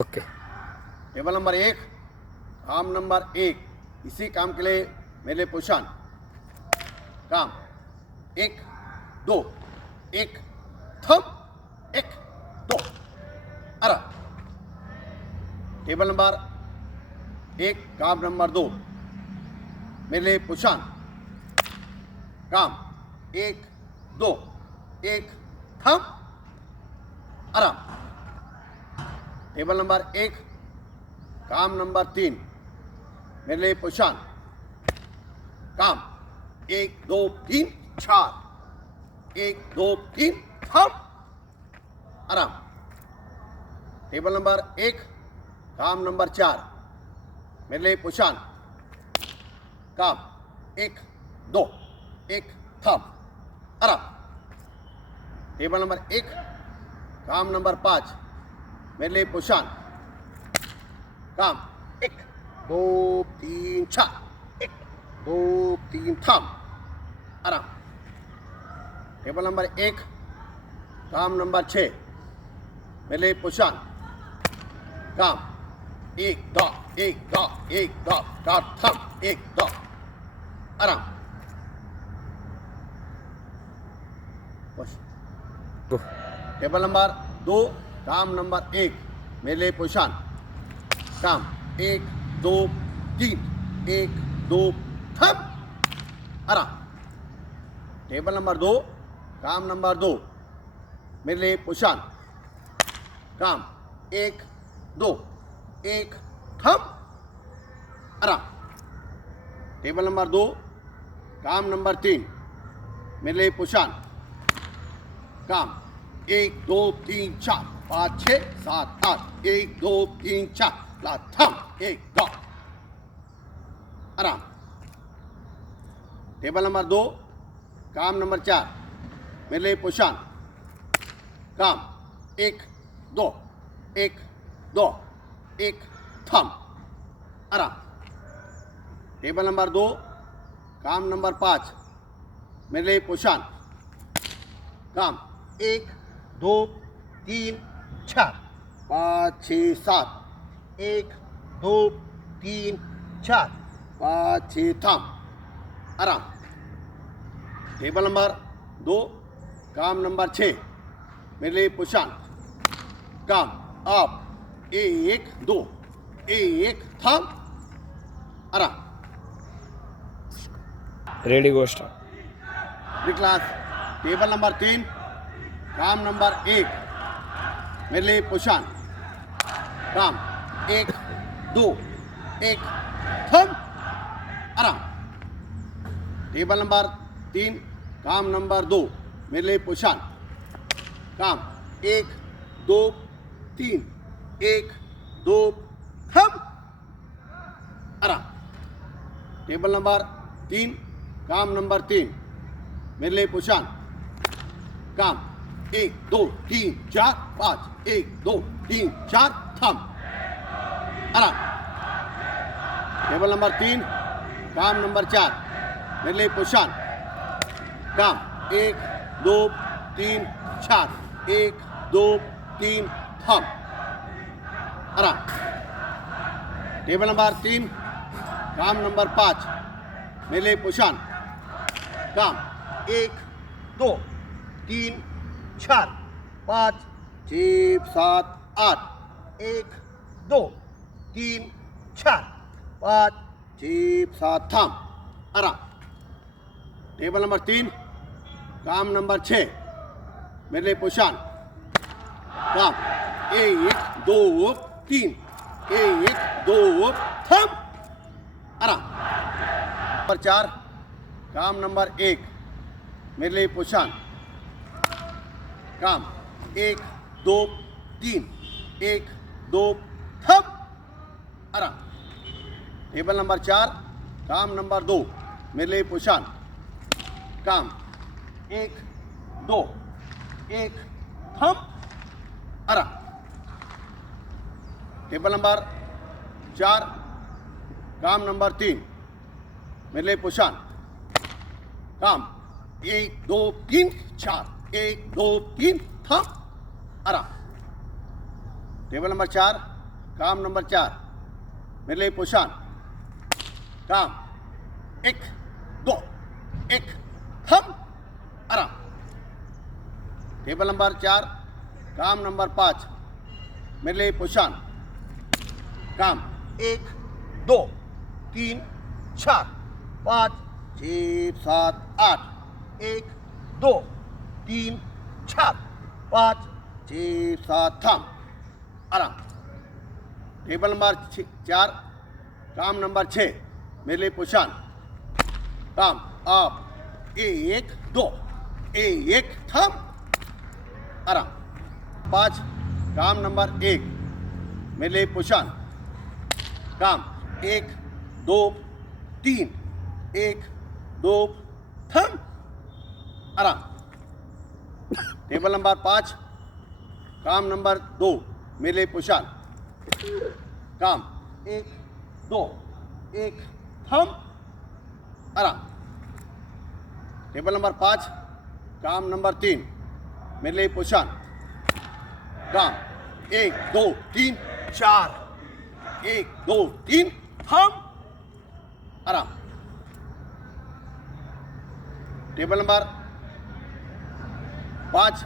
Okay. Table number 1, काम number 1। इसी काम के लिए मेरे लिए पोषण काम 1 2 1 थम 1 2 अरा। टेबल नंबर 1, काम नंबर 2 मेरे लिए पोषण काम 1 2 1 थम अरा। टेबल नंबर 1, काम नंबर 3 मेरे लिए पोषण काम 1 2 3 4 1 2 3 थम आराम। टेबल नंबर 1, काम नंबर 4 मेरे लिए पोषण काम 1 2 1 थम आराम। टेबल नंबर 1, काम नंबर 5 मेरे लिए पोषण काम 1 2 3 4 1 2 3 थम आराम। टेबल नंबर 1, काम नंबर 6 मेरे लिए पोषण काम 1 2 1 2 1 2 4 थम 1 2 आराम। गो। टेबल नंबर 2, काम नंबर 1 मेरे लिए पोषण काम 1 2 3 1 2 थम आराम। टेबल नंबर 2, काम नंबर 2 मेरे लिए पोषण काम 1 2 1 थम आराम। टेबल नंबर 2, काम नंबर 3 मेरे लिए पोषण काम 1 2 3 4 5 6 7 8 1 2 3 4 थम 1 2 आराम। टेबल नंबर 2, काम नंबर 4 मेरे लिए पोषण काम 1 2 1 2 1 थम आराम। टेबल नंबर 2, काम नंबर 5 मेरे लिए पोषण काम 1 2 3 4 5 6 7 1 2 3 4 5 6 थम आराम। टेबल नंबर 2, काम नंबर 6 मेरे लिए पोषण काम आप 1 2 1 थम आराम। रेडी गोष्ट। क्लास टेबल नंबर 3, काम नंबर 1 मेरे लिए पोषण काम 1 2 1 थम आराम। टेबल नंबर 3, काम नंबर 2 मेरे लिए पोषण काम 1 2 3 1 2 थम आराम। टेबल नंबर 3, काम नंबर 3 मेरे लिए पोषण काम 1 2 3 4 5 1 2 3 4 थम आराम। टेबल नंबर 3, काम नंबर 4 मेरे लिए पोषण काम 1 2 3 4 1 2 3 थम आराम। टेबल नंबर 3, काम नंबर 5 मेरे लिए पोषण काम 1 2 3 4 5 6 7 8 1 2 3 4 5 6 7 थम आराम। टेबल नंबर 3, काम नंबर 6 मेरे लिए पोषण काम 1 2 3 1 2 थम आराम। नंबर 4, काम नंबर 1 मेरे लिए पोषण काम 1 2 3 1 2 थम आराम। टेबल नंबर 4, काम नंबर 2 मेरे लिए पोषण काम 1 2 1 थम आराम। टेबल नंबर 4, काम नंबर 3 मेरे लिए पोषण काम 1 2 3 4 1 2 3 थम आराम। टेबल नंबर 4, काम नंबर 4 मेरे लिए पोशान काम 1 2 1 थम आराम टेबल नंबर 4 काम नंबर 5 मेरे लिए पोशान काम 1 2 3 4 5 6 7 8 1 2 3 4 5 6 7 थम आराम टेबल नंबर 4 काम नंबर 6 मेरे लिए पोशान काम आप 1 2 1 थम आराम 5 काम नंबर 1 मेरे लिए पोशान काम 1 2 3 1 2 थम आराम टेबल नंबर 5 काम नंबर 2 मेरे लिए पोशान काम 1 2 1 थम आराम टेबल नंबर 5 काम नंबर 3 मेरे लिए पोशान काम 1 2 3 4 1 2 3 थम आराम टेबल नंबर 5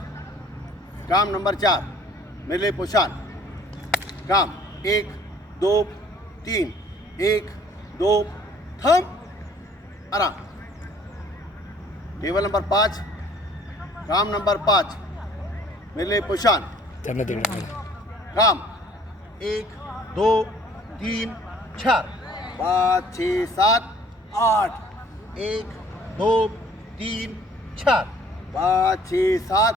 काम नंबर 4 मेरे लिए पोशान काम 1 2 3 1 2 थम आराम टेबल नंबर 5 काम नंबर 5 मेरे लिए पोशान त्यांना तिकडे काम 1 2 3 4 5 6 7 8 1 2 3 4 5 6 7